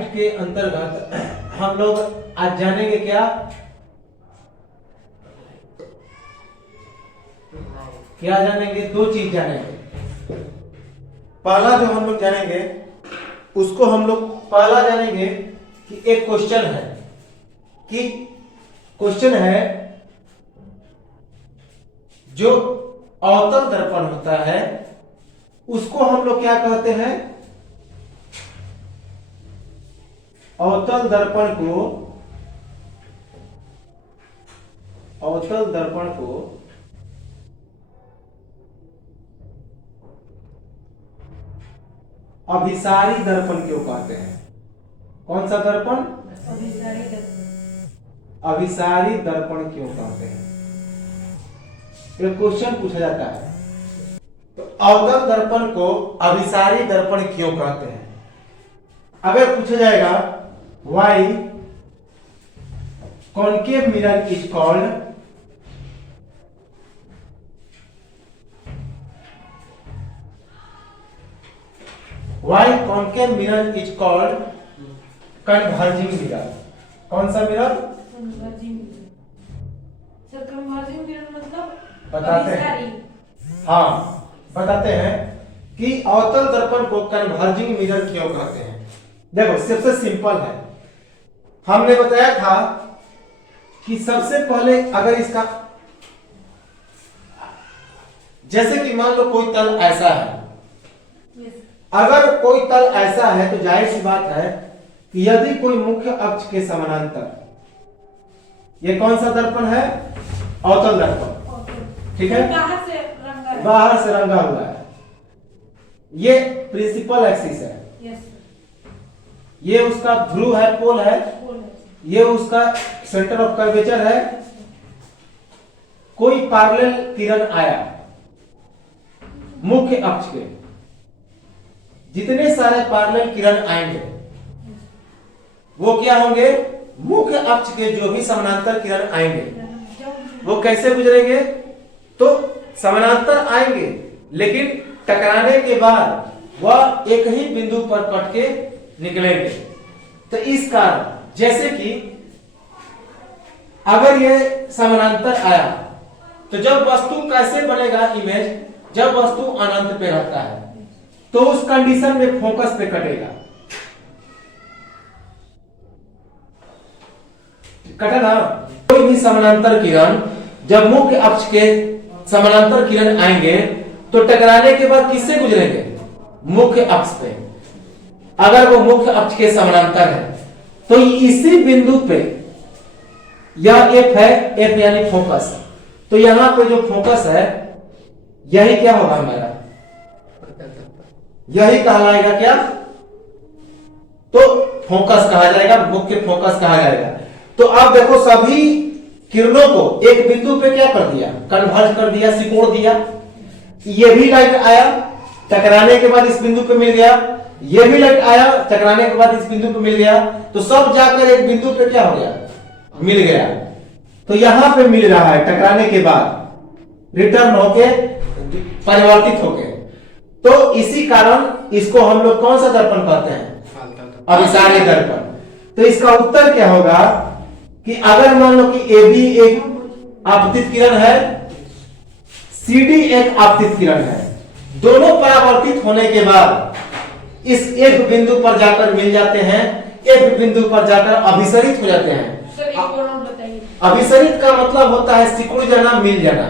Light के अंतर्गत हम लोग आज जानेंगे क्या क्या जानेंगे? दो चीज जानेंगे। पहला जो हम लोग जानेंगे उसको हम लोग पहला जानेंगे कि एक क्वेश्चन है कि क्वेश्चन है जो अवतल दर्पण होता है उसको हम लोग क्या कहते हैं? अवतल दर्पण को अभिसारी दर्पण क्यों कहते हैं? कौन सा दर्पण? अभिसारी दर्पण क्यों कहते हैं? एक क्वेश्चन पूछा जाता है। तो अवतल दर्पण को अभिसारी दर्पण क्यों कहते हैं? अगर पूछा जाएगा why concave mirror is called why concave mirror is called converging mirror. कौन सा मिरर? सर कन्वर्जिंग मिरर मतलब बताते हैं। हाँ, बताते हैं कि अवतल दर्पण को कन्वर्जिंग मिरर क्यों कहते हैं। देखो सबसे सिंपल है, हमने बताया था कि सबसे पहले अगर इसका जैसे कि मान लो कोई तल ऐसा है, अगर कोई तल ऐसा है तो जाहिर सी बात है कि यदि कोई मुख्य अक्ष के समानांतर, ये कौन सा दर्पण है? अवतल दर्पण, ठीक है, बाहर से रंगा हुआ है। ये प्रिंसिपल एक्सिस है, ये उसका ध्रुव है, पोल है, ये उसका सेंटर ऑफ कर्वेचर है। कोई पैरेलल किरण आया मुख्य अक्ष के, जितने सारे पैरेलल किरण आएंगे वो क्या होंगे? मुख्य अक्ष के जो भी समानांतर किरण आएंगे वो कैसे गुजरेंगे? तो समानांतर आएंगे लेकिन टकराने के बाद वह एक ही बिंदु पर कट के निकलेंगे। तो इस कारण जैसे कि अगर ये समानांतर आया तो जब वस्तु कैसे बनेगा इमेज? जब वस्तु अनंत पे रहता है तो उस कंडीशन में फोकस पे कटेगा, कटा ना। कोई भी समानांतर किरण जब मुख्य अक्ष के समानांतर किरण आएंगे तो टकराने के बाद किससे गुजरेंगे? मुख्य अक्ष पे। अगर वो मुख्य अक्ष के समानांतर है तो इसी बिंदु पे यह एफ है, एफ यानी फोकस। तो यहां पे जो फोकस है यही क्या होगा हमारा? यही कहलाएगा क्या? तो फोकस कहा जाएगा, मुख्य फोकस कहा जाएगा। तो आप देखो सभी किरणों को एक बिंदु पे क्या कर दिया? कन्वर्ज कर दिया, सिकोड़ दिया। ये भी लाइट आया, टकराने के बाद इस बिंदु पे मिल गया, ये भी लाइट आया, टकराने के बाद इस बिंदु पे मिल गया, तो सब जाकर एक बिंदु पे क्या हो गया? मिल गया। तो यहां पे मिल रहा है टकराने के बाद रिटर्न होके, परिवर्तित होके। तो इसी कारण इसको हम लोग कौन सा दर्पण कहते हैं? अभिसारी दर्पण। तो इसका उत्तर क्या होगा कि अगर मान लो कि AB एक आपतित किरण है, CD एक आपतित किरण है, दोनों परावर्तित होने के बाद इस एक बिंदु पर जाकर मिल जाते हैं, एक बिंदु पर जाकर अभिसरित हो जाते हैं। अभिसरित का मतलब होता है सिकुड़ जाना, मिल जाना,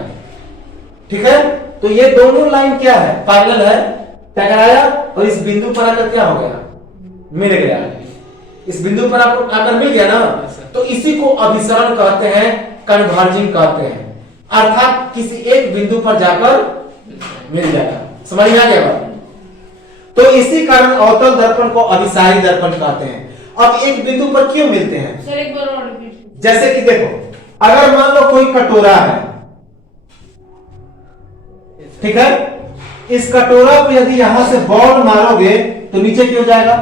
ठीक है। तो ये दोनों लाइन क्या है? पैरेलल है, टकराया और इस बिंदु पर आकर क्या हो गया? मिल गया। इस बिंदु पर आपको आकर मिल गया ना, तो इसी को अभिसरण कहते हैं, कन्वर्जिंग कहते हैं। अर्थात किसी एक बिंदु पर जाकर मिल जाएगा। समझ में आ गया बात? तो इसी कारण अवतल दर्पण को अभिसारी दर्पण कहते हैं। अब एक बिंदु पर क्यों मिलते हैं? सर एक बार और रिपीट। जैसे कि देखो, अगर मान लो कोई कटोरा है, ठीक है, इस कटोरा को यदि यहां से बॉल मारोगे तो नीचे क्यों जाएगा?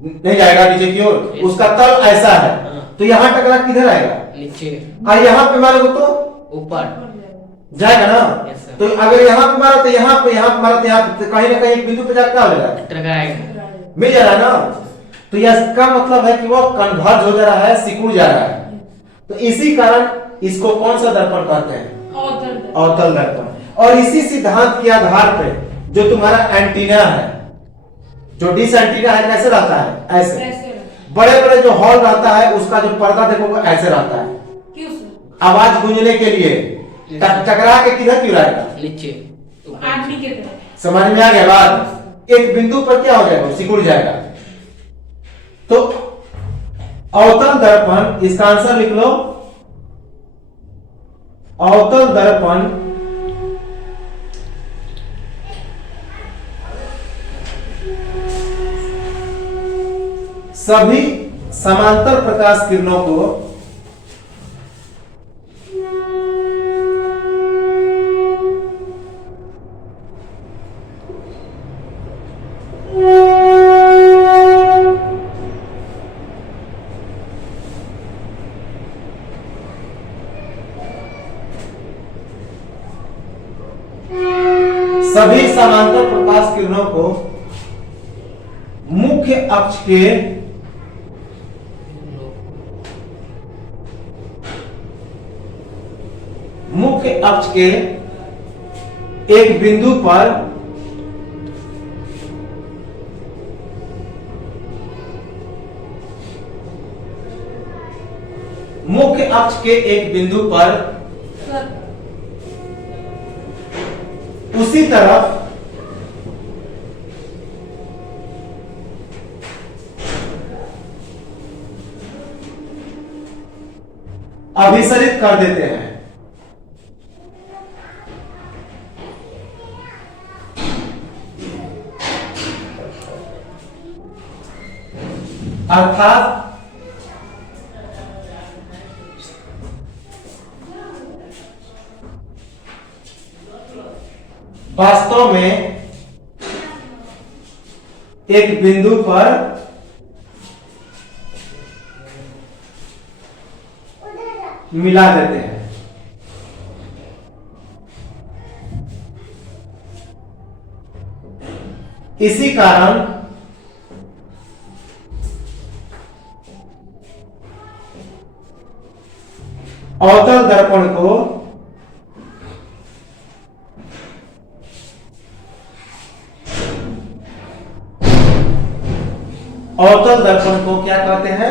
नहीं जाएगा नीचे की ओर। उसका तल ऐसा है तो यहाँ टकरा किधर आएगा? नीचे। और यहाँ पे मारोगे तो ऊपर जाएगा ना। तो अगर यहाँ पे मारा तो यहाँ पे मारा तो यहाँ पे, कहीं ना कहीं एक बिंदु पे जाकर क्या हो जाएगा? टकराएगा। मिल जा रहा है ना। तो इसका मतलब है कि वो कन्वर्ज हो जा रहा है, सिकुड़ जा रहा है। तो इसी कारण इसको कौन सा दर्पण कहते हैं? अवतल दर्पण। और इसी सिद्धांत के आधार पे जो तुम्हारा एंटीना है, जो डिश एंटीना है, कैसे रहता है? ऐसे। बड़े बड़े जो हॉल रहता है उसका जो पर्दा देखो वो ऐसे रहता है, आवाज गूंजने के लिए। टकरा के किधर गिराएगा? नीचे, आदमी के तरफ। समझ में आ गया बात? एक बिंदु पर क्या हो जाएगा? सिकुड़ जाएगा। तो अवतल दर्पण, इसका आंसर लिख लो। अवतल दर्पण सभी समांतर प्रकाश किरणों को सभी समांतर प्रकाश किरणों को मुख्य अक्ष के एक बिंदु पर उसी तरफ अभिसरित कर देते हैं। अर्थात वास्तव में एक बिंदु पर मिला देते हैं। इसी कारण अवतल दर्पण को क्या कहते हैं?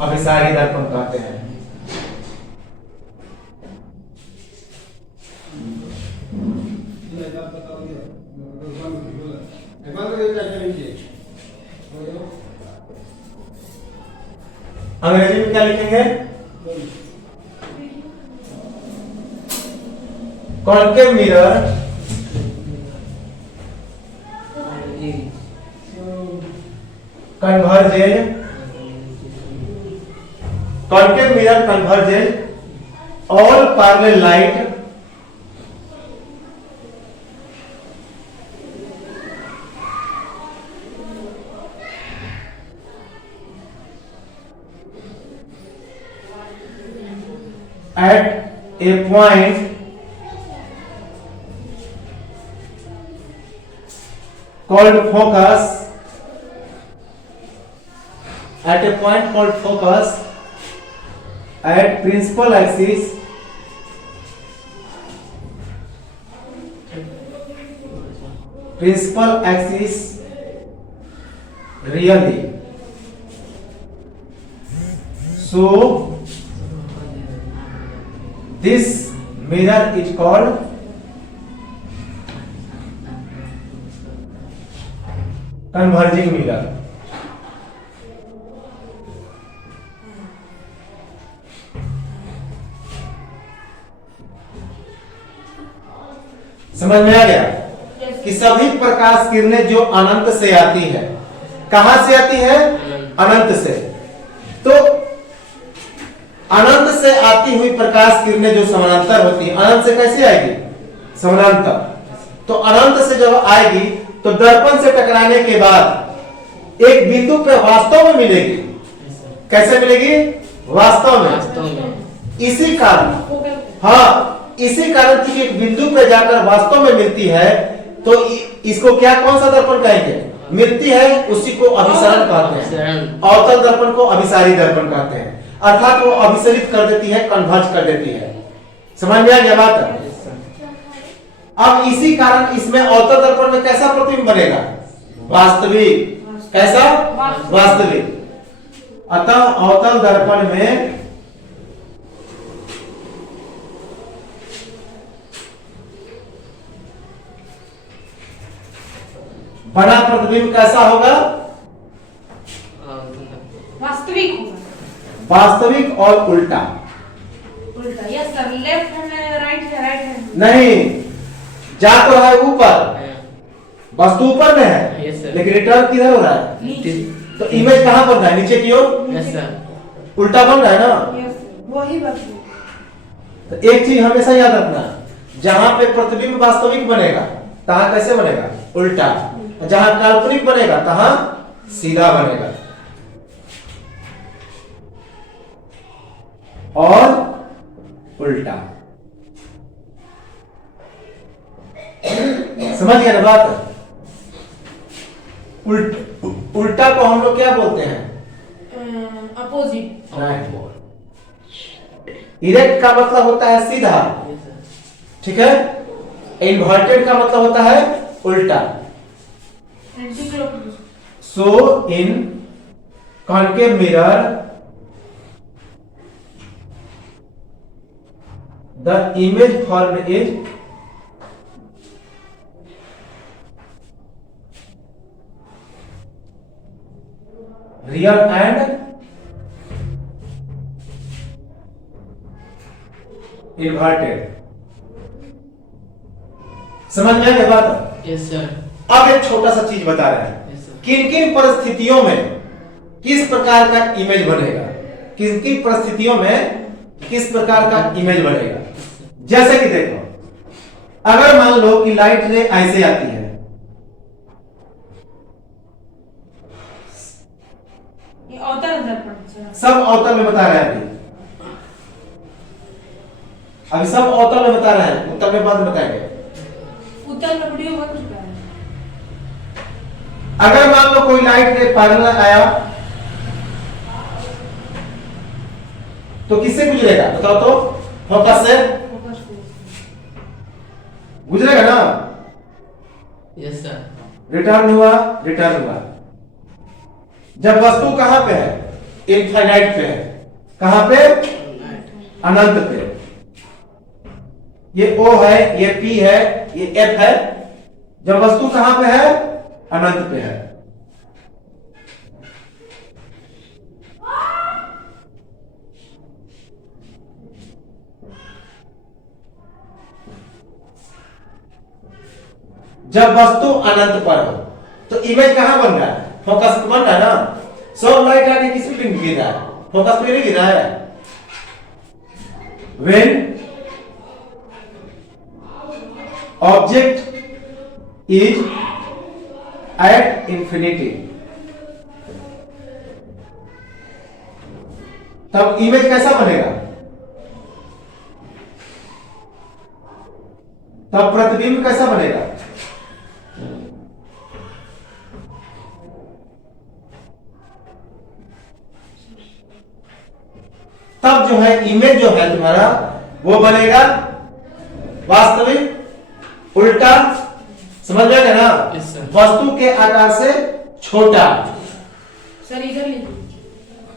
अभिसारी दर्पण कहते हैं। अंग्रेजी में क्या लिखेंगे? Concave mirror converges all parallel light at a point called focus at principal axis really. So this mirror is called converging mirror. समझ में आ गया कि सभी प्रकाश किरणें जो अनंत से आती है, कहां से आती है? अनंत से। तो अनंत से आती हुई प्रकाश किरणें जो समानांतर होती है, अनंत से कैसे आएगी? समानांतर। तो अनंत से जब आएगी तो दर्पण से टकराने के बाद एक बिंदु पे वास्तव में मिलेगी। कैसे मिलेगी? वास्तव में। इसी कारण, इसी कारण कि एक बिंदु पे जाकर वास्तव में मिलती है, तो इसको क्या, कौन सा दर्पण कहेंगे? मिलती है, उसी को अभिसरण अपसरण कहते हैं, अवतल दर्पण को अभिसारी दर्पण कहते हैं, अर्थात वो अभिसरित कर देती है, कन्वर्ज कर देती है। समझ में आ गया बात? अब इसी कारण इसमें अवतल दर्पण में कैसा प्रतिबिंब बनेगा? वास्तविक। कैसा? वास्तविक। अतः अवतल दर्पण में बड़ा प्रतिबिंब कैसा होगा? वास्तविक होगा। वास्तविक और उल्टा। उल्टा। Yes sir, left hand right है, राइट हैंड नहीं, जा तो रहा है ऊपर, वस्तु ऊपर में है, लेकिन रिटर्न किधर हो रहा है? नीचे। तो इमेज कहां बन रहा है? नीचे की ओर। उल्टा बन रहा है ना? यस, वही बात है। तो एक चीज हमेशा याद रखना, जहां पे प्रतिबिंब वास्तविक बनेगा तहां कैसे बनेगा? उल्टा। जहां काल्पनिक बनेगा तहां सीधा बनेगा। और उल्टा। समझ गया ना बात? उल्टा को हम लोग क्या बोलते हैं? अपोजिट। इरेक्ट का मतलब होता है सीधा, ठीक है? इन्वर्टेड का मतलब होता है उल्टा। So in concave mirror, the image formed is real and inverted। समझ में आ गया बात? Yes sir. अब एक छोटा सा चीज बता रहे हैं, किन किन परिस्थितियों में किस प्रकार का इमेज बनेगा, किन किन परिस्थितियों में किस प्रकार का इमेज बनेगा। जैसे कि देखो, अगर मान लो कि लाइट रे ऐसे आती है, ये अवतल दर्पण सब अवतल में बता रहे हैं अभी सब अवतल में बता रहे हैं, उत्तल में बाद में बताएंगे। उत्तल में वीडियो बन चुका है। अगर मान लो कोई लाइट रे पैरेलल आया तो किससे गुजरेगा? बताओ तो। फोकस से गुजरेगा ना? Yes sir. रिटर्न हुआ, रिटर्न हुआ। जब वस्तु कहां पे है? इनफाइनाइट पे है। कहां पे? अनंत पे। ये O है, ये P है, ये F है। जब वस्तु कहां पे है? अनंत पे है। जब वस्तु अनंत पर हो तो इमेज कहां बन रहा है? फोकस पे बन रहा है ना? सब लाइट आके किस पे गिर रहा है? फोकस पे नहीं गिर रहा है। When object is at infinity, तब इमेज कैसा बनेगा? तब प्रतिबिंब कैसा बनेगा? तब जो है इमेज जो है तुम्हारा वो बनेगा वास्तविक उल्टा। समझ में गया ना? Yes, sir. वस्तु के आकार से छोटा। सर इधर लीजिए,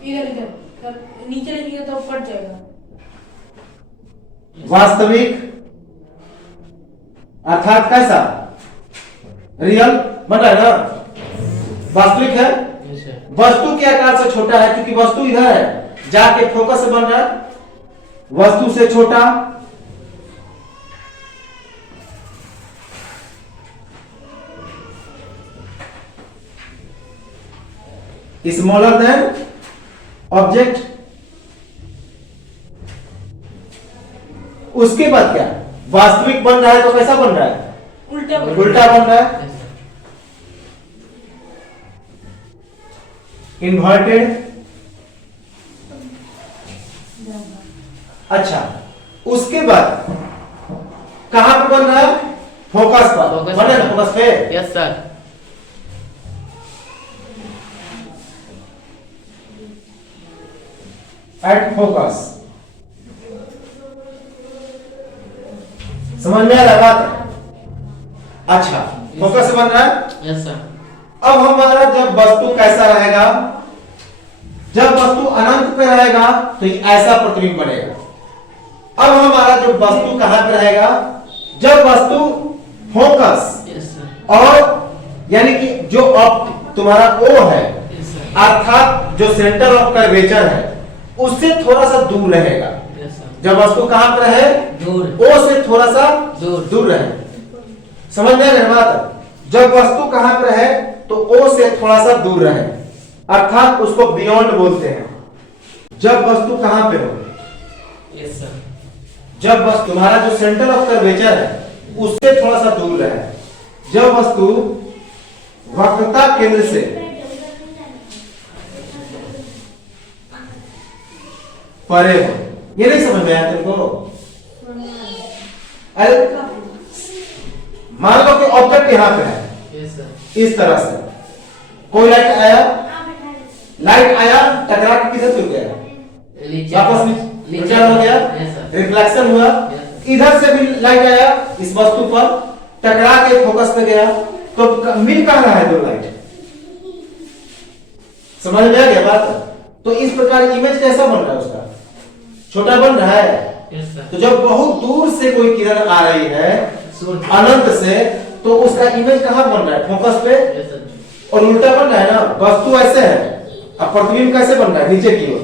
इधर इधर सर, नीचे लिखिएगा तो कट जाएगा। वास्तविक अर्थात कैसा? रियल बन रहा है ना? वास्तविक है, यस सर। वस्तु के आकार से छोटा है क्योंकि वस्तु इधर है, जाके फोकस से बन रहा है। वस्तु से छोटा, स्मॉलर देन ऑब्जेक्ट। उसके बाद क्या? वास्तविक बन रहा है तो कैसा बन रहा है? उल्टा उल्टा बन रहा है। Yes sir. इन्वर्टेड। अच्छा, उसके बाद कहां पर बन रहा है? फोकस पर। फोकस बन रहा है पर। फोकस पे। Yes sir. At focus. समझ में आ रहा बात? अच्छा, फोकस समझ रहा है? Yes sir. अब हमारा जब वस्तु कैसा रहेगा, जब वस्तु अनंत पे रहेगा तो ऐसा प्रतिबिंब बनेगा। अब हमारा जो वस्तु कहां पे रहेगा, जब वस्तु फोकस यस सर। और यानी कि जो तुम्हारा O है, यस सर। अर्थात जो सेंटर ऑफ कर्वेचर है उससे थोड़ा सा दूर रहेगा। Yes sir. जब वस्तु कहां पर रहे, दूर। O से थोड़ा सा दूर। दूर रहे। समझ में आ रहा बात? जब वस्तु कहां पर है तो O से थोड़ा सा दूर रहे, अर्थात उसको बियॉन्ड बोलते हैं। जब वस्तु कहां पे हो, यस सर। जब वस्तु तुम्हारा जो सेंटर ऑफ कर्वेचर है उससे थोड़ा सा दूर रहे, जब वस्तु वक्रता केंद्र से परे हो। ये नहीं समझ में आया तुमको? अरे मान लो कि ऑब्जेक्ट यहां पे है, यस सर। इस तरह से कोई लाइट आया, लाइट आया टकरा के किधर चल गया, वापस में रिटर्न हो गया, यस सर। रिफ्लेक्शन हुआ। इधर से भी लाइट आया इस वस्तु पर, टकरा के फोकस पे गया, तो मिल कहां रहा है दो लाइट? समझ में आ गया बात? तो इस प्रकार इमेज कैसा बन रहा है उसका, छोटा बन रहा है। Yes sir. तो जब बहुत दूर से कोई किरण आ रही है अनंत से, तो उसका इमेज कहां बन रहा है, फोकस पे। Yes sir. और उल्टा बन रहा है ना, वस्तु ऐसे है, अब प्रतिबिंब कैसे बन रहा है, नीचे की ओर,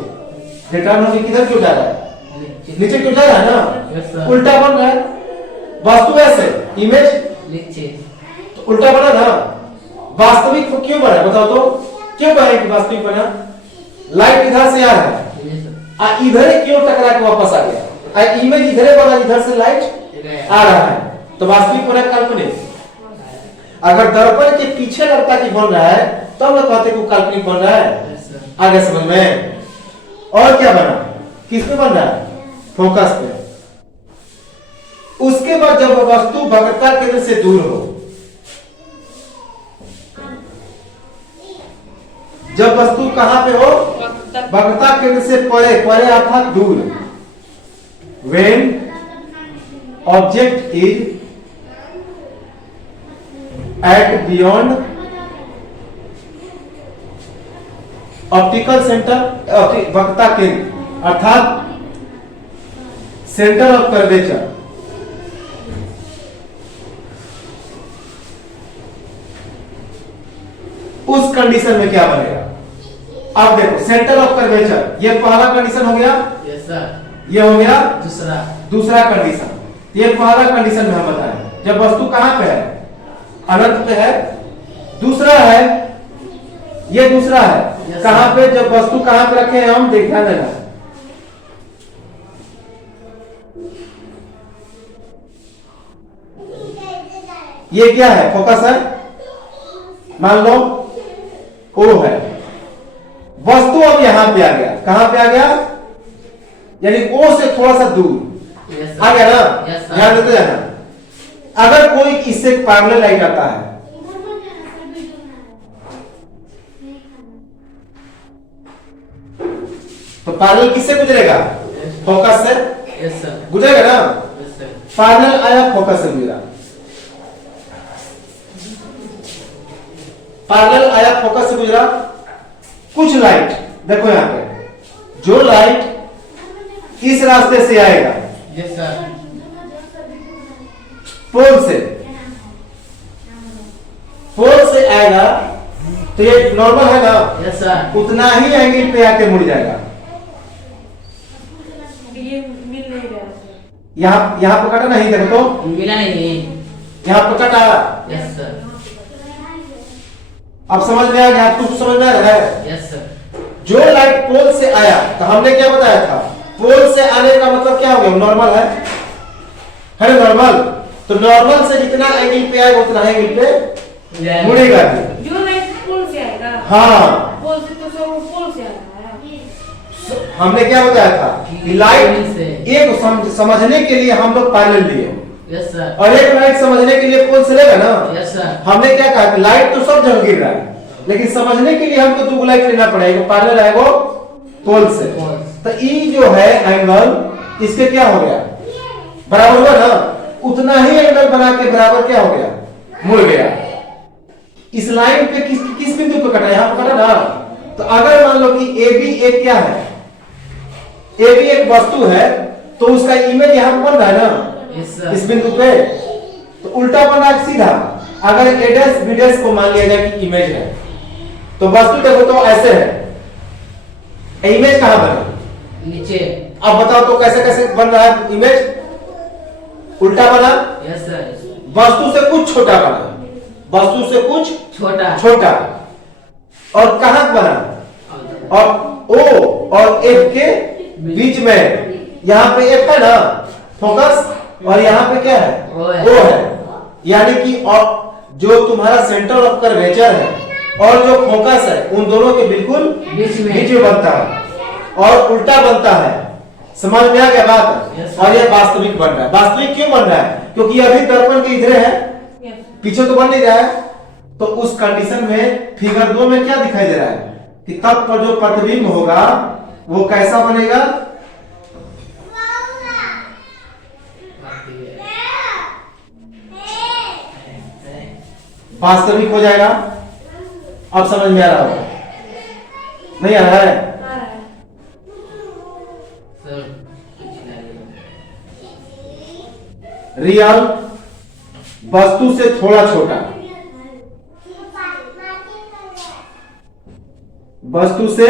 रिटर्न होकर किधर क्यों जा रहा है, नीचे क्यों जा रहा है ना, यस सर। उल्टा बन रहा है। वस्तु ऐसे, इमेज नीचे। तो उल्टा बना ना। वास्तविक तो क्यों बना, बताओ तो, क्यों बना कि वास्तविक बना? लाइट इधर से आ रहा है, यस सर। इधर क्यों टकरा के वापस आ गया, इमेज इधर बना, इधर से लाइट आ रहा है, तो वास्तविक बना काल्पनिक। अगर दर्पण के पीछे लगता कि बन रहा है तब ना कहते कि काल्पनिक बन रहा है। Yes sir. आगे समझ में? और क्या बना, किस पे बन रहा है, फोकस पे। उसके बाद जब वस्तु वक्रता केंद्र से दूर हो, जब वस्तु कहां पे हो, वक्रता केंद्र से परे, परे अर्थात दूर। when object is at beyond optical centre, वक्रता केंद्र अर्थात सेंटर ऑफ कर्वेचर, उस कंडीशन में क्या बनेगा? अब देखो, सेंटर ऑफ कर्वेचर, ये पहला कंडीशन हो गया, यस सर। ये हो गया दूसरा। दूसरा कंडीशन। ये पहला कंडीशन में हम बताएं, जब वस्तु कहां पे है, अनंत पे है। दूसरा है, ये दूसरा है, yes, कहां पे, जब वस्तु कहां पे रखे हैं हम, ध्यान देना। ये क्या है, फोकस है, मान लो O है, वस्तु अब यहां पे आ गया, कहां पे आ गया, यानी O से थोड़ा सा दूर यस सर। आ गया ना, यस सर। ध्यान देते जाना। अगर कोई इससे पैरेलल लाइट आता है, तो पैरेलल किससे गुजरेगा, फोकस से यस सर। गुजरेगा ना। Yes sir. पैरेलल आया, फोकस से गुजरा, पैरेलल आया, फोकस से गुजरा। कुछ लाइट देखो यहां पे, जो लाइट इस रास्ते से आएगा, यस सर। पोल से, पोल से आएगा, तो ये नॉर्मल है ना, यस सर। उतना ही एंगल पे आके मुड़ जाएगा। ये मिल नहीं रहा सर। यहाँ पे कटा नहीं, देखो तो मिला नहीं। यहाँ पे कटा। Yes sir. अब समझ में आ गया, आपको समझ में आ रहा है? Yes sir. जो लाइट पोल से आया, तो हमने क्या बताया था, पोल से आने का मतलब क्या हो गया, नॉर्मल है ना, नॉर्मल। तो नॉर्मल से जितना एंगल पे आएगा उतना एंगल पे मुड़ेगा भी। जो लाइट पोल से आएगा, हाँ, पोल से तो सब पोल से आ रहा है। हमने क्या बताया था कि लाइट से एक समझने के लिए हम लोग पैरेलल लिए, यस सर। और एक लाइट समझने के लिए पोल से लेगा ना। Yes sir. हमने क्या कहा कि लाइट तो सब जगह गिर रहा है, लेकिन समझने के लिए हमको दो लाइट लेना पड़ेगा, पैरेलल आएगा पोल से। पोल। तो ई जो है एंगल इसके क्या हो गया, बराबर हुआ ना, उतना ही एंगल बना के बराबर क्या हो गया, मुड़ गया। इस लाइन पे किस बिंदु पे कटा, यहां पर कटा ना। तो अगर मान लो कि ए बी एक क्या है, ए बी एक वस्तु है, तो उसका इमेज यहां पर बन रहा है ना, यस सर। इस बिंदु पे, तो उल्टा बन रहा है सीधा। अगर ए डैश बी डैश को मान लिया जाए कि इमेज है, तो वस्तु देखो तो ऐसे है, इमेज कहां बना, नीचे। अब बताओ तो कैसे कैसे बन रहा है इमेज, उल्टा बना, यस सर। वस्तु से कुछ छोटा बना, वस्तु से कुछ छोटा। छोटा, और कहां बना, और ओ और एफ के बीच में, यहां पे एफ है ना फोकस, और यहां पे क्या है, ओ है। यानी कि और जो तुम्हारा सेंटर ऑफ कर्वेचर है और जो फोकस है, उन दोनों के बिल्कुल बीच में बनता है और उल्टा बनता है। समझ में आ गया बात। Yes, और ये वास्तविक बन रहा है। वास्तविक क्यों बन रहा है, क्योंकि अभी दर्पण के इधर है, यस पीछे तो बन नहीं रहा है। तो उस कंडीशन में फिगर 2 में क्या दिखाई दे रहा है कि तब पर जो प्रतिबिंब होगा वो कैसा बनेगा, वास्तविक हो जाएगा। अब समझ में आ रहा होगा, नहीं आ रहा है? आ रहा है। सर रियल वस्तु से थोड़ा छोटा, वस्तु से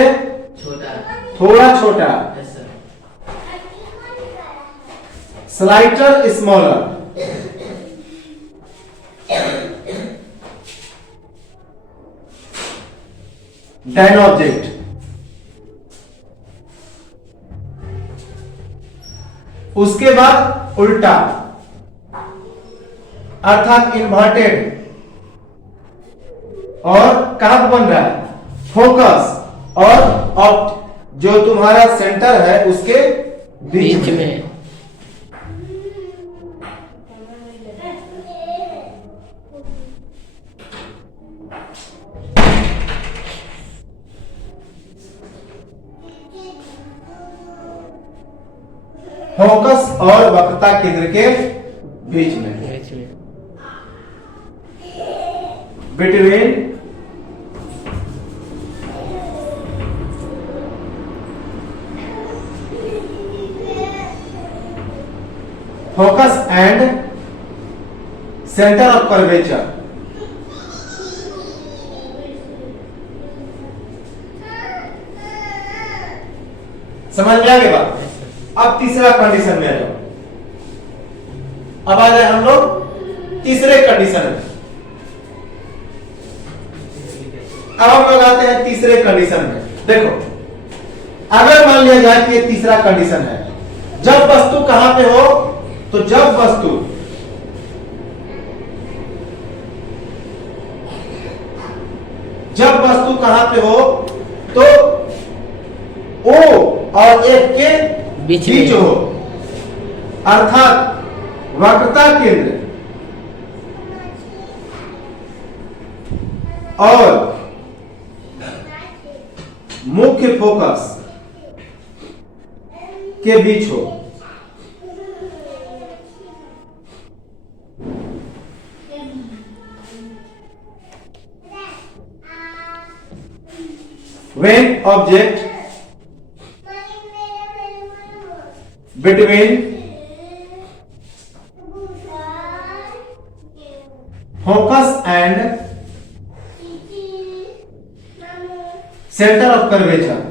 छोटा। थोड़ा छोटा, yes sir. Slighter smaller, than object. उसके बाद उल्टा अर्थात इन्वर्टेड, और कहां बन रहा है, फोकस और ऑप्ट जो तुम्हारा सेंटर है उसके बीच में। फोकस और वक्रता केंद्र के बीच में, between focus and centre of curvature. समझ में आ गई बात। अब तीसरा कंडीशन में आ जाओ। अब आ जाए हम लोग तीसरे कंडीशन में। अब हम लोग आते हैं तीसरे कंडीशन में। देखो, अगर मान लिया जाए कि ये तीसरा कंडीशन है, जब वस्तु कहां पे हो, तो जब वस्तु कहां पे हो, तो O और F के बीच हो, अर्थात वक्रता केंद्र और मुख्य फोकस के बीच हो। When object between focus and center of curvature,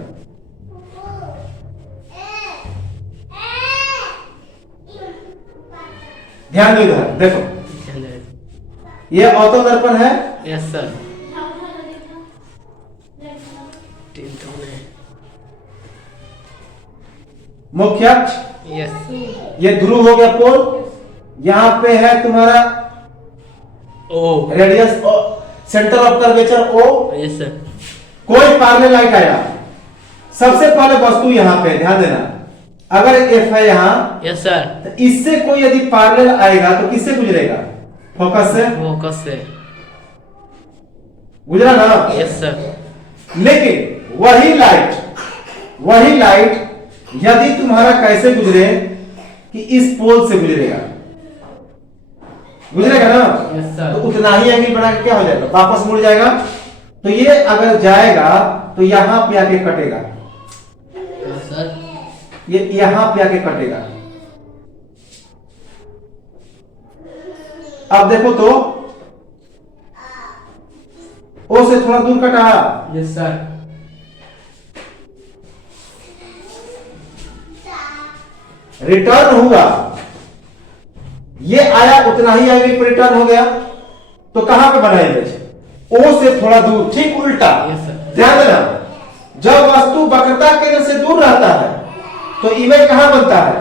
ध्यान दो इधर, देखो ये अवतल दर्पण है, यस सर। मुख्य अक्ष, यस। ये ध्रुव हो गया पोल, यहां पे है तुम्हारा O radius, centre of curvature O। Yes sir. कोई पैरेलल लाइट आया, सबसे पहले वस्तु यहां पे, ध्यान देना, अगर F है यहां, यस सर। तो इससे कोई यदि पैरेलल आएगा तो किससे गुजरेगा, फोकस से, फोकस से गुजरा ना। Yes sir. लेकिन वही लाइट यदि तुम्हारा कैसे गुजरे कि इस पोल से गुजरेगा, गुजरेगा ना, यस सर। तो उतना ही एंगल बना के क्या हो जाएगा, वापस मुड़ जाएगा। तो ये अगर जाएगा तो यहां पे आके कटेगा, हाँ सर। ये यहां पे आके कटेगा। अब देखो तो ओ से थोड़ा दूर कटा, यस सर। रिटर्न हुआ, ये आया उतना ही एंगल पर रिटर्न हो गया। तो कहां पे बना इमेज, ओ से थोड़ा दूर, ठीक उल्टा। Yes sir. ध्यान देना, जब वस्तु वक्रता केंद्र से दूर रहता है तो इमेज कहां बनता है,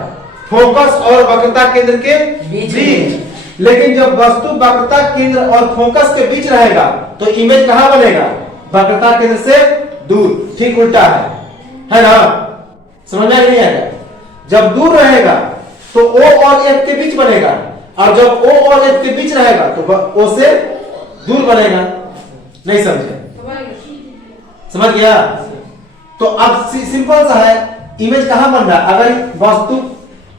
फोकस और वक्रता केंद्र के बीच बीच। में। लेकिन जब वस्तु वक्रता केंद्र और फोकस के बीच रहेगा तो इमेज कहां बनेगा, वक्रता केंद्र से दूर, ठीक उल्टा है ना, समझ में नहीं आएगा। जब दूर रहेगा तो O और F के बीच बनेगा, और जब O और F के बीच रहेगा तो O से दूर बनेगा। नहीं समझे, समझ गया। तो अब सिंपल सा है, इमेज कहां बन रहा है, अगर वस्तु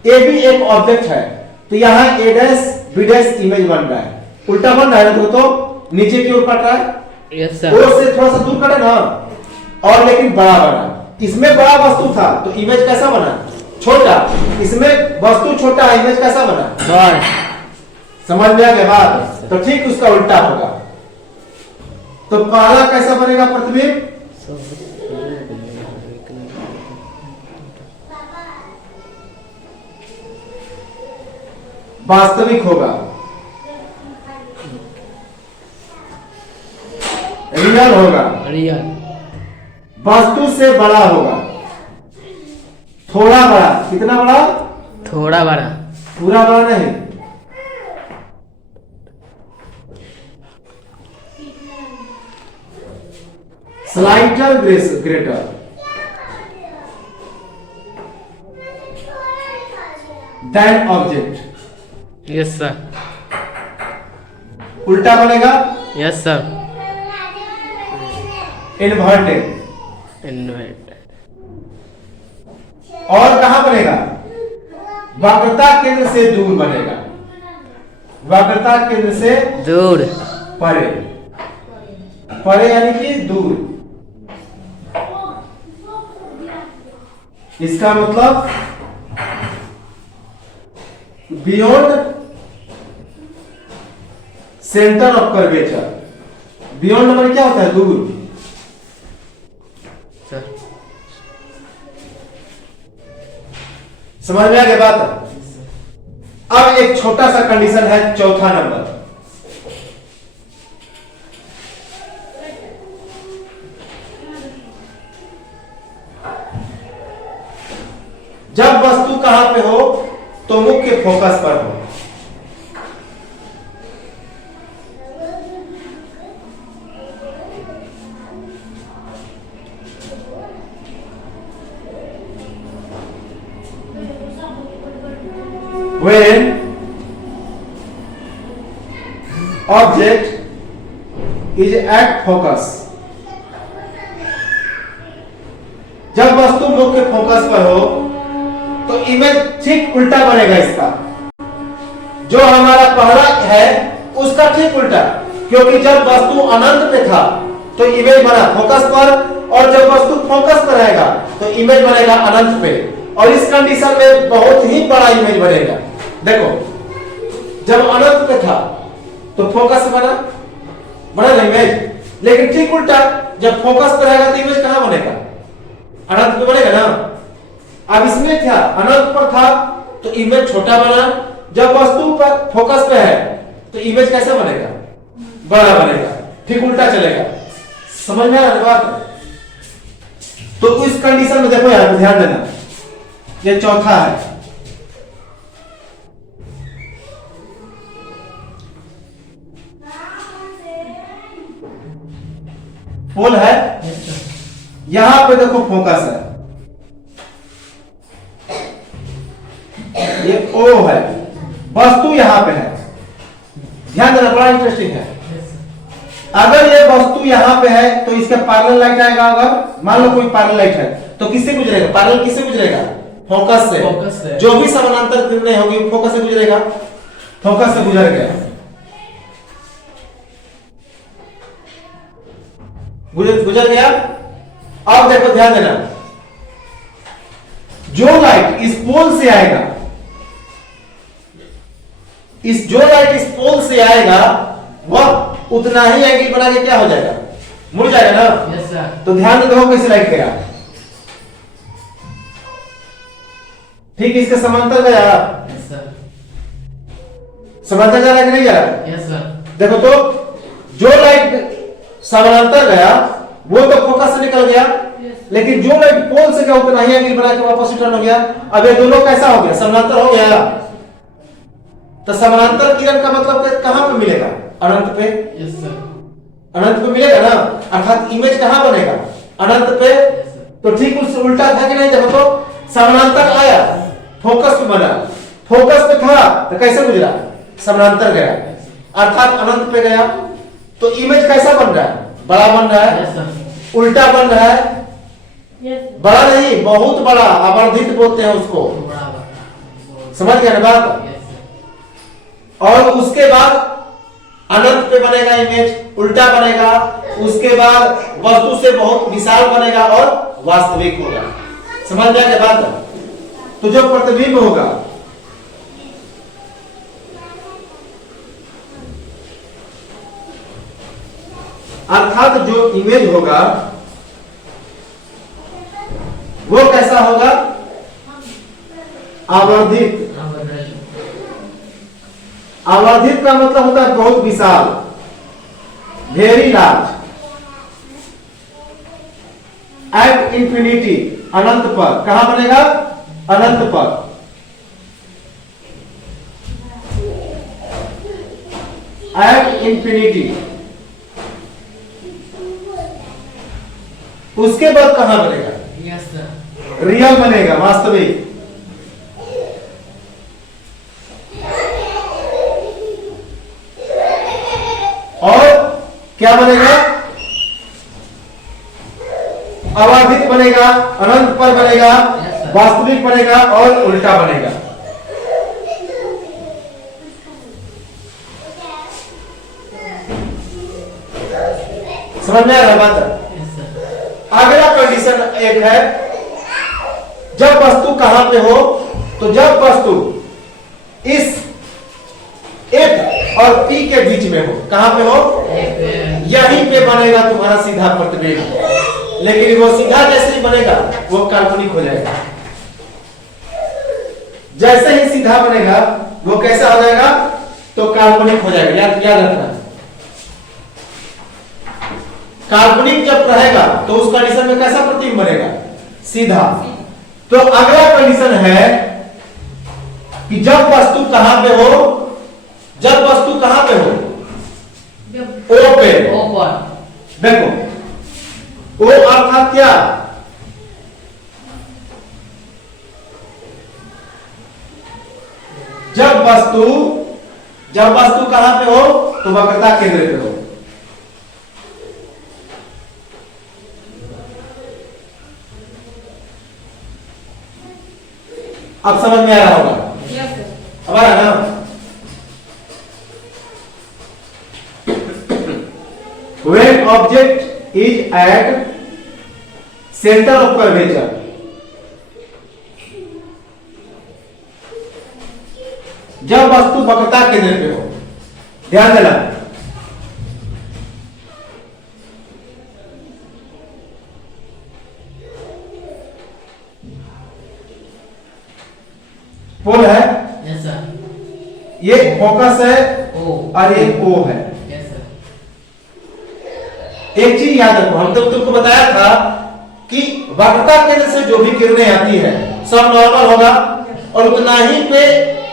ए भी एक ऑब्जेक्ट है तो यहां ए डैश बी डैश इमेज बन रहा है, उल्टा बन रहा है ना, तो नीचे की ओर कट रहा है, यस सर। ओ से थोड़ा सा दूर कटे ना, और लेकिन बड़ा बना। इसमें बड़ा वस्तु था तो इमेज कैसा बना, छोटा। इसमें वस्तु छोटा है, इमेज कैसा बना, बड़ा। समझ में आ गया बात। तो ठीक उसका उल्टा होगा। तो पहला कैसा बनेगा प्रतिबिंब, वास्तविक होगा, रियल होगा, रियल। वस्तु से बड़ा होगा, थोड़ा बड़ा, कितना बड़ा, थोड़ा बड़ा। पूरा बड़ा नहीं। Slighter greater, than object, yes sir. उल्टा बनेगा, यस सर। इन्वर्टेड। इन्वर्ट। और कहां बनेगा, वक्रता केंद्र से दूर बनेगा, वक्रता केंद्र से दूर। परे, परे यानी कि दूर। इसका मतलब beyond centre of curvature. Beyond number क्या होता है, दूर। सर। समझ में आ गया बात। अब एक छोटा सा कंडीशन है, चौथा नंबर। जब वस्तु कहां पे हो तो मुख्य फोकस पर हो। When object is at focus, जब वस्तु मुख्य फोकस पर हो तो इमेज ठीक उल्टा बनेगा इसका, जो हमारा पहला है उसका ठीक उल्टा। क्योंकि जब वस्तु अनंत पे था तो इमेज बना फोकस पर, और जब वस्तु फोकस पर रहेगा तो इमेज बनेगा अनंत पे। और इस कंडीशन में बहुत ही बड़ा इमेज बनेगा। देखो, जब अनंत पे था तो फोकस बना, बना ना इमेज, लेकिन ठीक उल्टा, जब फोकस पे रहेगा तो इमेज कहां बनेगा, अनंत पे बनेगा ना। अब इसमें क्या, अनंत पर था तो इमेज छोटा बना, जब वस्तु पर फोकस पे है तो इमेज कैसा बनेगा, बड़ा बनेगा, ठीक उल्टा चलेगा। समझ में आ रहा है बात। तो इस कंडीशन में देखो यार, ध्यान देना, ये चौथा है। पोल है, यहां पे देखो फोकस है, ये O है, वस्तु यहां पे है। ध्यान देना, बड़ा इंटरेस्टिंग है। अगर ये वस्तु यहां पे है तो इसके पैरेलल लाइट आएगा। अगर मान लो कोई पैरेलल लाइट है तो किससे गुजरेगा, पैरेलल किससे गुजरेगा, फोकस फोकस से से। जो भी समानांतर किरणें होगी फोकस से गुजरेगा, फोकस से गुजर गया, गुजर गया। अब देखो ध्यान देना, जो लाइट इस पोल से आएगा, जो लाइट इस पोल से आएगा वह उतना ही एंगल बना के क्या हो जाएगा, मुड़ जाएगा ना। Yes sir. तो ध्यान देखो कैसे लाइट गया, ठीक इसके समांतर गया, यस सर। समांतर जा रहा है कि नहीं जा रहा है? Yes sir. देखो तो जो लाइट समानांतर गया वो तो फोकस से निकल गया, लेकिन जो लाइट पोल से गया उतना ही एंगल बना के वापस रिटर्न हो गया। अब ये दोनों कैसा हो गया, समानांतर हो गया। तो समानांतर किरण का मतलब कहां पे मिलेगा, अनंत पे। Yes sir. अनंत पे मिलेगा ना, अर्थात इमेज कहां बनेगा, अनंत पे। तो ठीक उससे उल्टा था कि नहीं, देखो तो समानांतर आया फोकस पे बना, फोकस पे था तो कैसे गुजरा, समानांतर गया अर्थात अनंत पे गया। तो इमेज कैसा बन रहा है, बड़ा बन रहा है, यस सर। उल्टा बन रहा है, बड़ा नहीं बहुत बड़ा, आवर्धित बोलते हैं उसको, समझ गए ना बात। और उसके बाद अनंत पे बनेगा इमेज, उल्टा बनेगा, उसके बाद वस्तु से बहुत विशाल बनेगा और वास्तविक होगा, समझ जाएगा बात। तो जो प्रतिबिंब होगा अर्थात जो इमेज होगा वो कैसा होगा, आवर्धित। आवर्धित का मतलब होता है बहुत विशाल, वेरी लार्ज, एट इंफिनिटी, अनंत पर। कहां बनेगा, अनंत पर। At infinity. उसके बाद कहां बनेगा, यस सर। रियल बनेगा, वास्तविक। और क्या बनेगा, अबाधित बनेगा, अनंत पर बनेगा, वास्तविक बनेगा और उल्टा बनेगा। समझ में आ रहा है बात। अगला कंडीशन एक है, जब वस्तु कहां पे हो, तो जब वस्तु इस F और P के बीच में हो, कहां पे हो, यहीं पे बनेगा तुम्हारा सीधा प्रतिबिंब। लेकिन वो सीधा जैसे ही बनेगा वो काल्पनिक हो जाएगा। जैसे ही सीधा बनेगा वो कैसा हो जाएगा, तो काल्पनिक हो जाएगा। याद रखना, काल्पनिक जब रहेगा तो उस कंडीशन में कैसा प्रतिबिंब बनेगा, सीधा। तो अगला कंडीशन है कि जब वस्तु कहां पे हो, जब वस्तु कहां पे हो, ओ पे। देखो ओ अर्थात क्या, जब वस्तु कहां पे हो तो वक्रता केंद्र पे हो। अब समझ में आ रहा होगा, अब आ रहा ना। When object is at center of curvature, जब वस्तु वक्रता केंद्र पे हो, ध्यान देना। पोल है, यस सर। ये फोकस है ओ और ये ओ है। Yes sir. एक चीज याद रखो, हम तो तुमको बताया था कि वक्रता केंद्र से जो भी किरणें आती है सब नॉर्मल होगा और उतना ही पे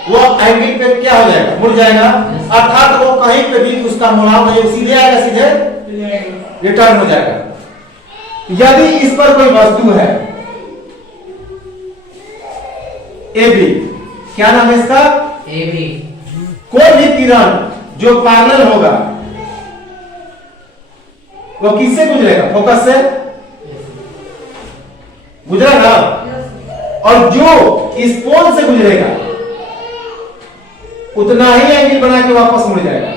वो एंगल पे क्या हो जाएगा, मुड़ जाएगा। अर्थात वो कहीं पे भी उसका मुड़ाव नहीं, सीधे आएगा, सीधे रिटर्न हो जाएगा। यदि इस पर कोई वस्तु है ए बी, क्या नाम है इसका, ए बी, कोई भी किरण जो पैरेलल होगा वो किससे गुजरेगा, फोकस से गुजरेगा। और जो इस पोल से गुजरेगा उतना ही एंगल बना के वापस मुड़ जाएगा।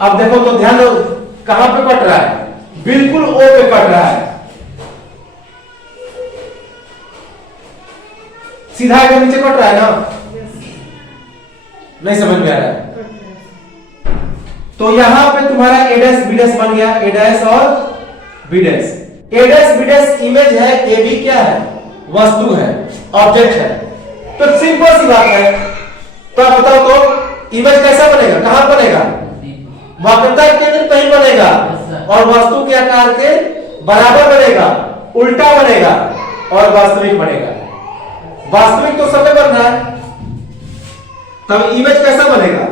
अब देखो तो ध्यान दो, कहां पे कट रहा है? बिल्कुल ओ पे कट रहा है। सीधा एकदम नीचे कट रहा है ना? नहीं समझ में आ रहा है? तो यहां पे तुम्हारा ए डैश बी डैश बन गया, ए डैश और बी डैश। ए डैश बी डैश इमेज है, ए बी क्या है? वस्तु है, ऑब्जेक्ट है। तो सिंपल सी बात है। तो आप बताओ तो इमेज कैसा बनेगा, कहां बनेगा? वक्रता के केंद्र पे ही बनेगा और वस्तु के आकार के बराबर बनेगा, उल्टा बनेगा और वास्तविक बनेगा। वास्तविक तो सब में बन रहा है, तब इमेज कैसा बनेगा?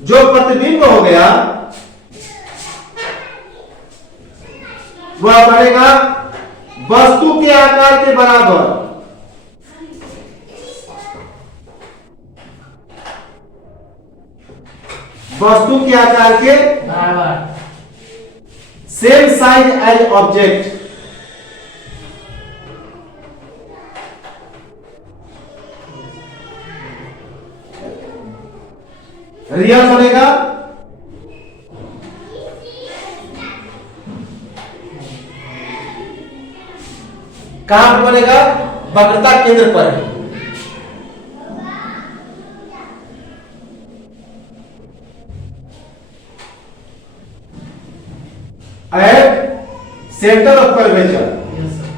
जो प्रतिबिंब हो गया वह बनेगा वस्तु के आकार के बराबर। वस्तु के आकार के बराबर, same size as object. Real बनेगा कहां पर बनेगा? वक्रता केंद्र पर। At centre of curvature. Yes sir,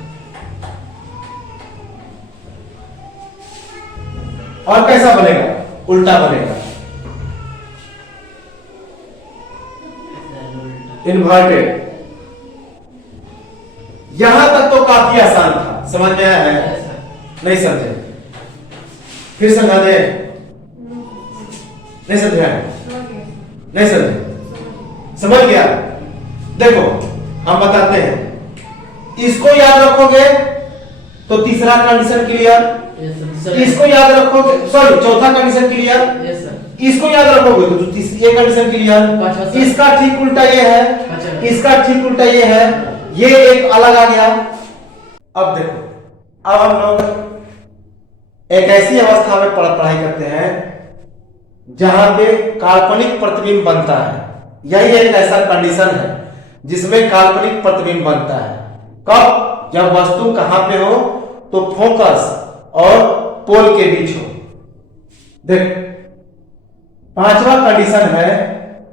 और कैसा बनेगा? उल्टा बनेगा, इन्वर्टेड। यहां तक तो काफी आसान था, समझ में आया है? यस सर, नहीं समझे? फिर समझा दे? नहीं समझे? नहीं समझे? समझ गया? देखो हम बताते हैं, इसको याद रखोगे तो तीसरा कंडीशन क्लियर, यस सर, इसको याद रखोगे, सॉरी चौथा कंडीशन क्लियर, यस सर, इसको याद रखोगे तो ये कंडीशन क्लियर, पांचवा सर। इसका ठीक उल्टा ये है, अच्छा। इसका ठीक उल्टा ये है, ये एक अलग आ गया। अब देखो, अब हम लोग एक ऐसी अवस्था में पढ़ाई करते हैं जहां पे काल्पनिक प्रतिबिंब बनता है। यही एक ऐसा कंडीशन है जिसमें काल्पनिक प्रतिबिंब बनता है। कब? जब वस्तु कहां पे हो? तो फोकस और पोल के बीच हो। देख, पांचवा कंडीशन है,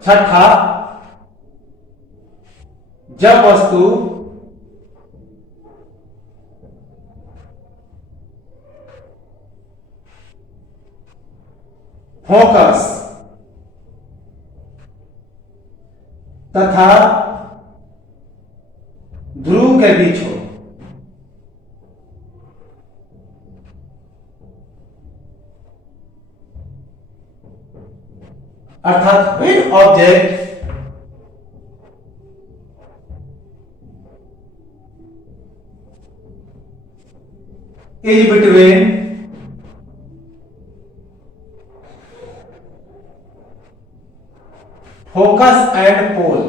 छठा, जब वस्तु फोकस तथा ध्रुव के बीच हो। अर्थात when object is between focus and pole,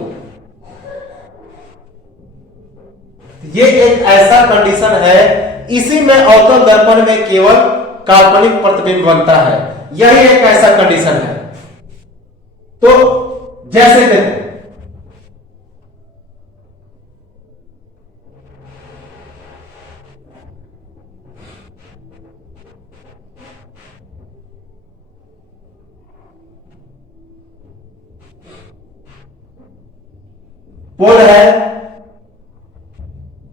ये एक ऐसा कंडीशन है, इसी में अवतल दर्पण में केवल काल्पनिक प्रतिबिंब बनता है। यही एक ऐसा कंडीशन है। तो जैसे देखो, पोल है,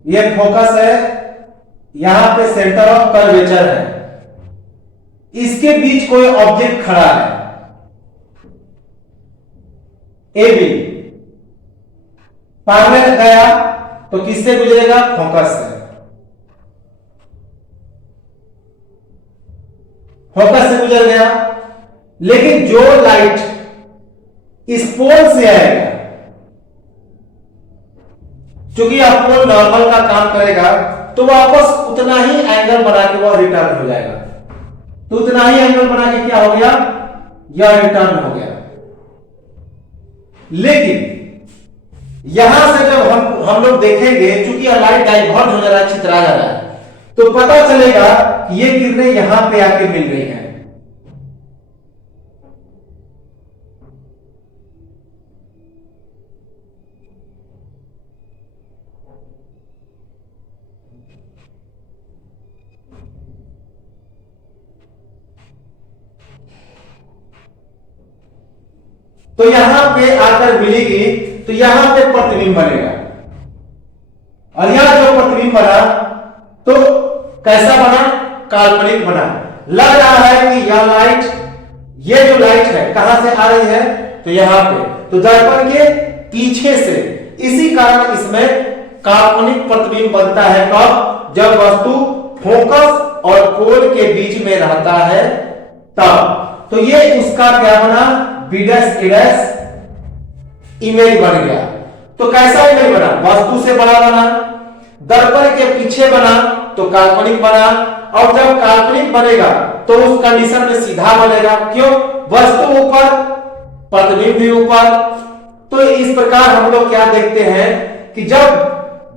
ये फोकस है, यहां पे सेंटर ऑफ कर्वेचर है, इसके बीच कोई ऑब्जेक्ट खड़ा है, ए बी पार में गया तो किससे गुजरेगा? फोकस से। फोकस से गुजर गया, लेकिन जो लाइट इस पोल से आएगा, चूंकि आप पोल नॉर्मल का काम करेगा तो वापस उतना ही एंगल बना के वो रिटर्न हो जाएगा। तो उतना ही एंगल बना के क्या हो गया, यह रिटर्न हो गया। लेकिन यहां से जब हम लोग देखेंगे, चूंकि लाइट डाइवर्ज हो जा रहा है, छितरा जा रहा है, तो पता चलेगा कि ये किरणें यहां पे आके मिल रही हैं। तो यहां पे आकर मिलेगी, तो यहां पे प्रतिबिंब बनेगा, और यहां जो प्रतिबिंब बना तो कैसा बना, काल्पनिक बना। लग रहा है कि यह लाइट, ये जो लाइट है कहां से आ रही है, तो यहां पे, तो दर्पण के पीछे से। इसी कारण इसमें काल्पनिक प्रतिबिंब बनता है कब, जब वस्तु फोकस और पोल के बीच में रहता है तब। तो ये उसका क्या बना, बीडस इडस इमेज बन गया। तो कैसा इमेज बना, वस्तु से बड़ा बना, दर्पण के पीछे बना तो काल्पनिक बना, और जब काल्पनिक बनेगा तो उस कंडीशन में सीधा बनेगा। क्यों, वस्तु ऊपर, प्रतिबिंब भी ऊपर। तो इस प्रकार हम लोग क्या देखते हैं कि जब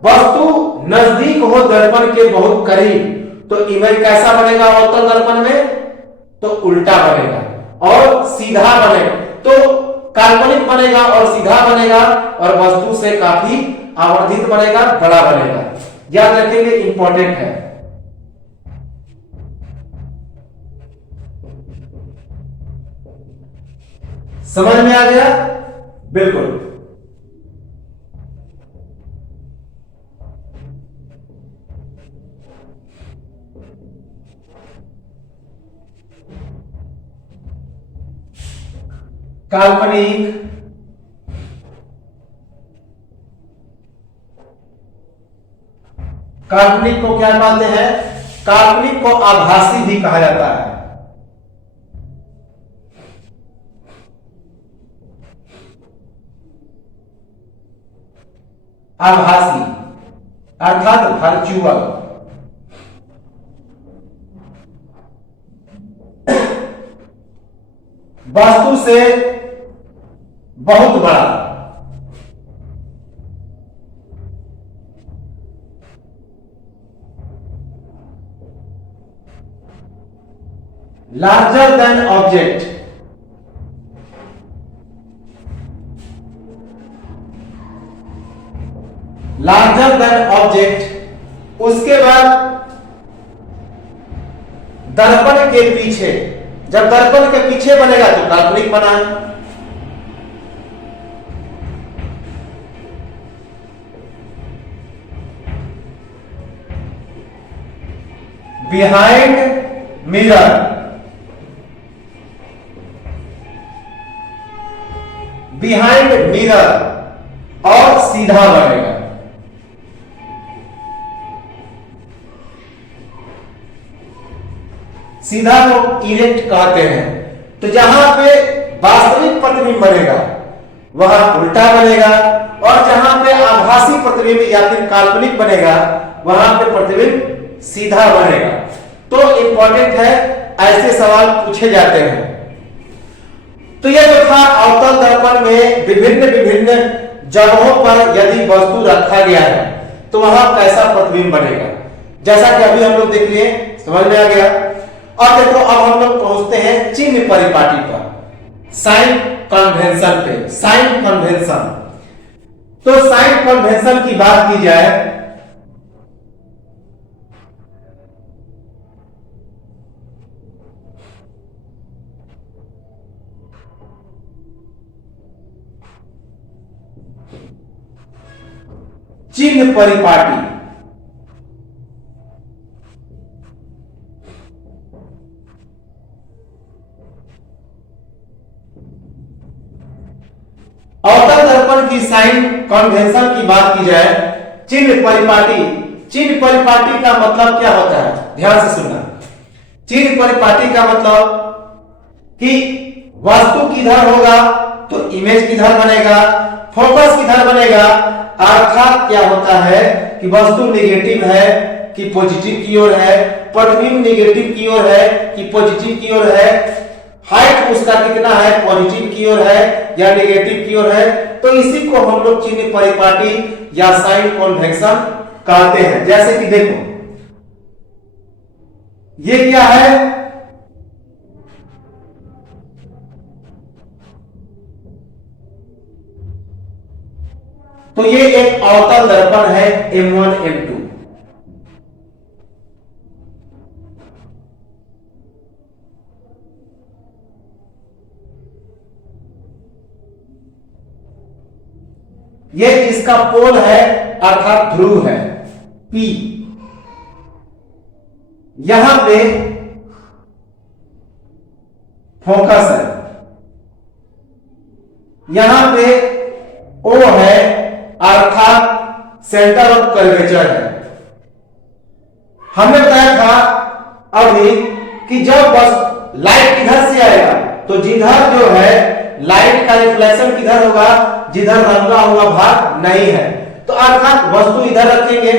वस्तु नजदीक हो दर्पण के बहुत करीब, तो इमेज कैसा बनेगा अवतल दर्पण में, तो उल्टा बनेगा और सीधा बनेगा। तो काल्पनिक बनेगा और सीधा बनेगा, और वस्तु से काफी आवर्धित बनेगा, बड़ा बनेगा। याद रखेंगे, इंपॉर्टेंट है। समझ में आ गया, बिल्कुल। काल्पनिक, काल्पनिक को क्या कहते हैं, काल्पनिक को आभासी भी कहा जाता है। आभासी अर्थात वर्चुअल। वस्तु से बहुत बड़ा, larger than object, larger than object. उसके बाद दर्पण के पीछे, जब दर्पण के पीछे बनेगा तो काल्पनिक बना। बिहाइंड मिरर, बिहाइंड मिरर और सीधा बनेगा। सीधा को इरेक्ट कहते हैं। तो जहां पे वास्तविक प्रतिबिंब बनेगा वहां उल्टा बनेगा, और जहां पे आभासी प्रतिबिंब या फिर काल्पनिक बनेगा वहां पे प्रतिबिंब सीधा बनेगा। तो इंपॉर्टेंट है, ऐसे सवाल पूछे जाते हैं। तो यह जो था अवतल दर्पण में विभिन्न विभिन्न जगहों पर यदि वस्तु रखा गया है तो वहां कैसा प्रतिबिंब बनेगा, जैसा कि अभी हम लोग देख लिए, समझ में आ गया। और देखो अब हम लोग पहुंचते हैं चिन्ह परिपाटी पर, साइन कन्वेंशन पे। साइन कन्वेंशन, तो साइन कन्वेंशन की बात की जाए चिन्ह परिपाटी, अवतल दर्पण की साइन कन्वेंशन की बात की जाए, चिन्ह परिपाटी। चिन्ह परिपाटी का मतलब क्या होता है, ध्यान से सुनना। चिन्ह परिपाटी का मतलब कि वस्तु किधर होगा तो इमेज किधर बनेगा, फोकस किधर बनेगा। अर्थात क्या होता है कि कि वस्तु नेगेटिव है कि पॉजिटिव की ओर है, प्रतिबिंब नेगेटिव की ओर है कि पॉजिटिव की ओर है, हाइट उसका कितना है, पॉजिटिव की ओर है या नेगेटिव की ओर है। तो इसी को हम लोग चिन्ह परिपाटी या साइन कन्वेंशन कहते हैं। जैसे कि देखो ये क्या है, तो ये एक अवतल दर्पण है M1 M2। ये इसका पोल है अर्थात ध्रुव है P। यहां पे फोकस है, यहां पे O है अर्थात सेंटर ऑफ कर्वेचर है। हमने बताया था अभी कि जब बस लाइट इधर से आएगा तो जिधर जो है लाइट का रिफ्लेक्शन किधर होगा, जिधर रंगा हुआ भाग नहीं है। तो अर्थात वस्तु इधर रखेंगे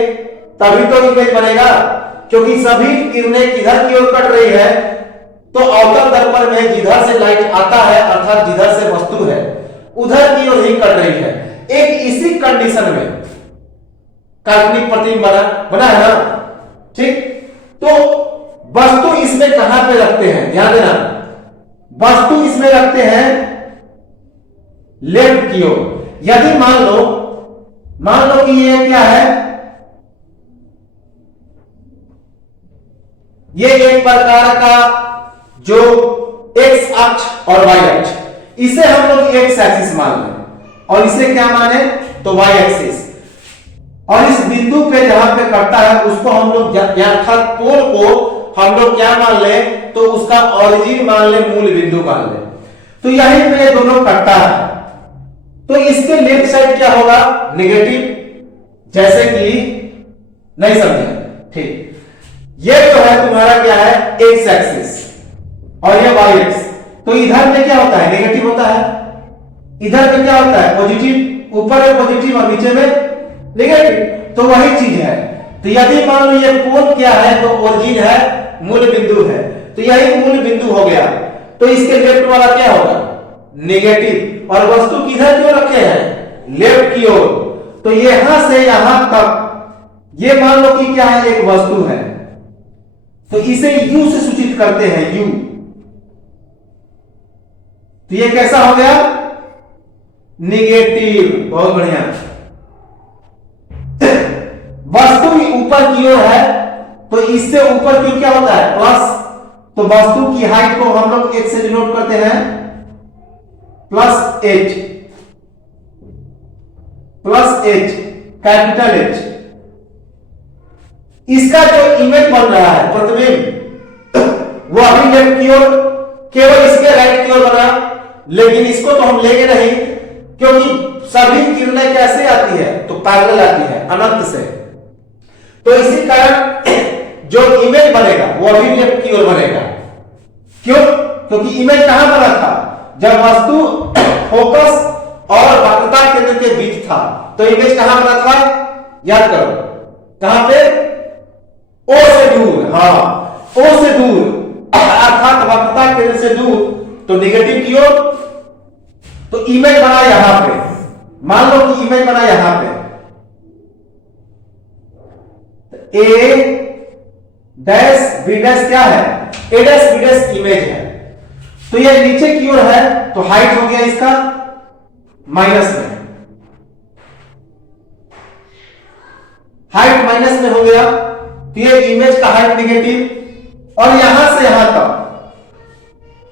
तभी तो इमेज बनेगा, क्योंकि सभी किरणें किधर की ओर कट रही है। तो अवतल दर्पण में जिधर से लाइट आता है अर्थात जिधर से वस्तु है उधर की ओर ही कट रही है। एक इसी कंडीशन में काल्पनिक प्रतिबिंब बना है ना, ठीक। तो वस्तु इसमें कहां पे रखते हैं, ध्यान देना, वस्तु इसमें रखते हैं लेफ्ट की ओर। यदि मान लो कि ये क्या है, ये एक प्रकार का जो एक्स अक्ष और वाई अक्ष, इसे हम लोग एक्स एक्सिस मान लें और इसे क्या माने तो वाई एक्सिस। और इस बिंदु पे जहां पे कटता है उसको हम लोग अर्थात पोल को हम लोग क्या मान ले, तो उसका ओरिजिन मान ले, मूल बिंदु मान ले। तो यहीं पे ये दोनों कटता है, तो इसके लेफ्ट साइड क्या होगा, नेगेटिव। जैसे कि नहीं समझे, ठीक। ये तो है तुम्हारा क्या है, एक्स एक्सिस और ये वाई एक्स। तो इधर में क्या होता है, नेगेटिव होता है, इधर में क्या होता है, पॉजिटिव। ऊपर है पॉजिटिव और नीचे में नेगेटिव, तो वही चीज है। तो यदि मान लो ये पोल क्या है, तो ओरिजिन है, मूल बिंदु है, तो यही मूल बिंदु हो गया। तो इसके लेफ्ट वाला क्या होगा, नेगेटिव। और वस्तु किधर की ओर रखे हैं, लेफ्ट की ओर। तो यहां से यहां तक ये मान लो कि क्या है, एक वस्तु है, तो इसे U से सूचित करते हैं, U। तो ये कैसा हो गया, नेगेटिव। बहुत बढ़िया। वस्तु ऊपर की ओर है तो इससे ऊपर की क्या होता है, प्लस। तो वस्तु की हाइट को हम लोग H से डिनोट करते हैं, +H, +H, कैपिटल H। इसका जो इमेज बन रहा है, प्रतिबिंब, वो अभी लेफ्ट की ओर, केवल इसके राइट की ओर बना, लेकिन इसको तो हम लेंगे नहीं, क्योंकि सभी किरणें कैसे आती है, तो पैरेलल आती है, अनंत से। तो इसी कारण जो इमेज बनेगा वो अभी लेफ्ट की ओर बनेगा। क्यों, क्योंकि इमेज कहां बना था, जब वस्तु फोकस और वक्रता केंद्र के बीच था। तो इमेज कहां बना था, याद करो, कहां पे, O से दूर। हाँ, O से दूर अर्थात वक्रता केंद्र से दूर, तो नेगेटिव की ओर। तो इमेज बना यहां पे, मान लो कि इमेज बना यहां पे, A डैश B डैश क्या है, A dash B dash image है। तो ये नीचे की ओर है, तो हाइट हो गया इसका माइनस में, हाइट माइनस में हो गया। तो ये इमेज का हाइट नेगेटिव, और यहां से यहां तक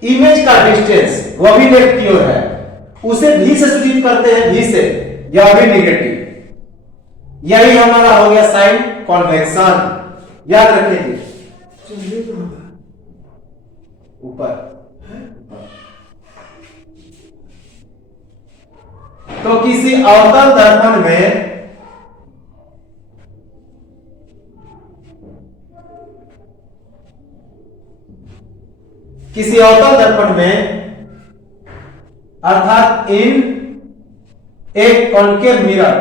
इमेज का डिस्टेंस वो भी लेफ्ट की ओर है, उसे भी से सूचित करते हैं, भी से, यह भी नेगेटिव। यही हमारा हो गया साइन कन्वेंशन। याद रखिए, ऊपर। तो किसी अवतल दर्पण में अर्थात इन एक कॉन्केव मिरर,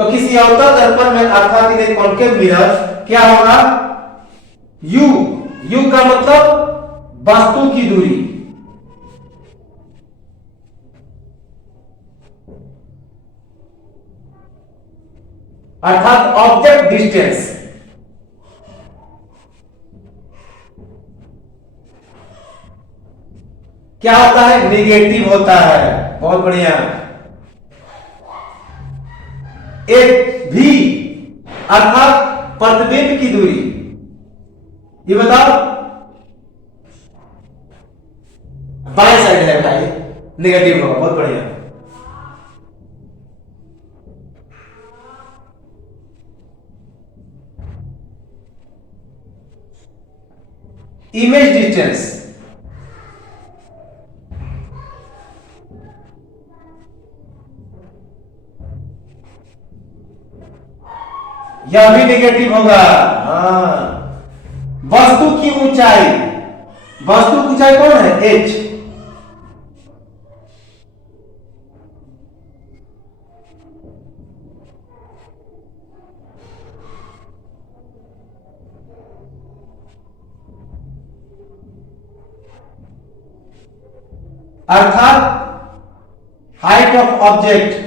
तो किसी अवतल दर्पण में अर्थात इन कॉन्केव मिरर क्या होगा, यू, यू का मतलब वस्तु की दूरी, अर्थात ऑब्जेक्ट डिस्टेंस, क्या होता है, निगेटिव होता है। बहुत बढ़िया। एक भी अर्थात प्रतिबिंब की दूरी, ये बताओ, बाएं साइड है भाई, निगेटिव होगा। बहुत बढ़िया। इमेज डिस्टेंस, यह भी नेगेटिव होगा। हाँ, वस्तु की ऊंचाई, वस्तु की ऊंचाई कौन है, एच। अर्थात हाइट ऑफ ऑब्जेक्ट,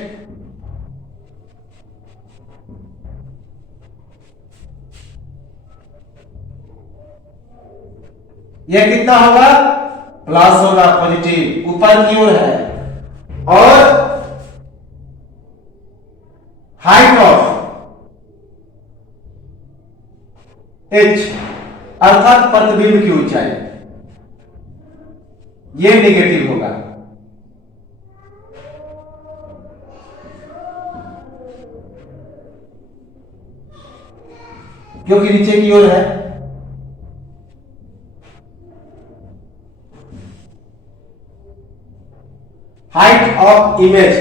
यह कितना होगा, प्लस होगा, पॉजिटिव, ऊपर की ओर है। और हाइट ऑफ एच अर्थात प्रतिबिंब की ऊंचाई, यह नेगेटिव होगा। क्योंकि नीचे की ओर है। Height of image,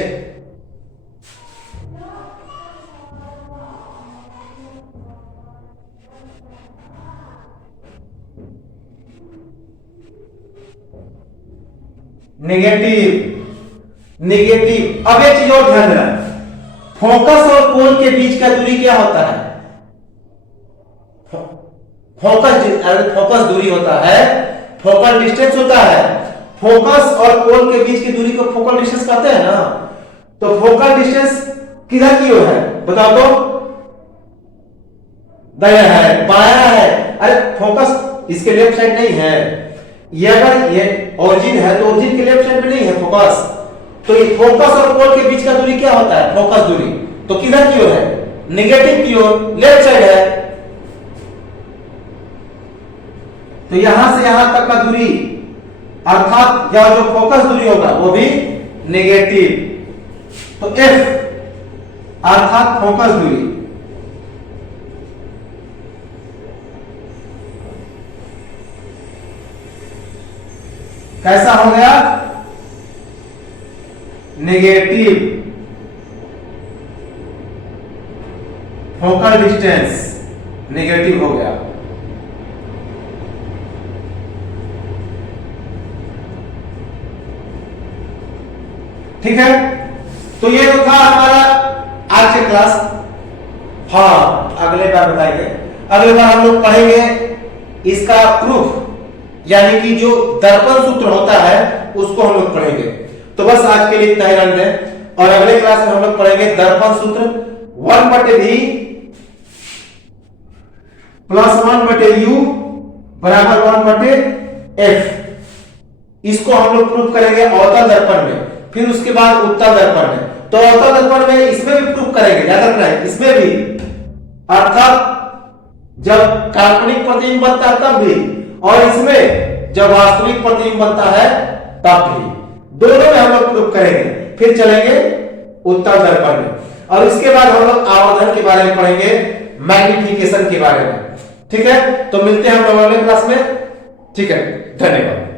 negative, negative. अब एक चीज और ध्यान देना, फोकस और कोण के बीच का दूरी क्या होता है, फोकस दूरी होता है, फोकल डिस्टेंस होता है। फोकस और कोण के बीच की दूरी को फोकल डिस्टेंस कहते हैं ना। तो फोकल डिस्टेंस किधर की ओर है, बताओ तो, दायां है, बायां है। अरे फोकस इसके लेफ्ट साइड नहीं है, ये अगर ये ओरिजिन है तो ओरिजिन के लेफ्ट साइड में नहीं है फोकस। तो ये फोकस और कोण के बीच का दूरी क्या होता है, फोकस दूरी। तो किधर की ओर है, नेगेटिव की ओर, लेफ्ट साइड है। तो यहां से यहां तक का दूरी अर्थात यह जो फोकस दूरी होगा वो भी नेगेटिव। तो एफ अर्थात फोकस दूरी, कैसा हो गया, नेगेटिव। फोकल डिस्टेंस नेगेटिव हो गया। ठीक है, तो ये तो था हमारा आज के क्लास। हाँ, अगले बार बताएंगे, अगले बार हम लोग पढ़ेंगे इसका प्रूफ, यानी कि जो दर्पण सूत्र होता है उसको हम लोग पढ़ेंगे। तो बस आज के लिए इतना ही रहने दें, और अगले क्लास में हम लोग पढ़ेंगे दर्पण सूत्र 1/v प्लस 1/u बराबर 1/f। इसको हम लोग प्रूफ करेंगे अवतल दर्पण में, फिर उसके बाद उत्तल दर्पण में। तो अवतल दर्पण में इसमें भी प्रूफ करेंगे, याद रखना है, इसमें भी, अर्थात जब काल्पनिक प्रतिबिंब बनता है तब भी, और इसमें जब वास्तविक प्रतिबिंब बनता है तब भी। दोनों में हम लोग प्रूफ करेंगे। फिर चलेंगे उत्तल दर्पण में, और इसके बाद हम लोग आवर्धन के बारे में पढ़ेंगे, मैग्निफिकेशन के बारे में। ठीक है, तो मिलते हैं हम लोग अगले क्लास में। ठीक है, धन्यवाद।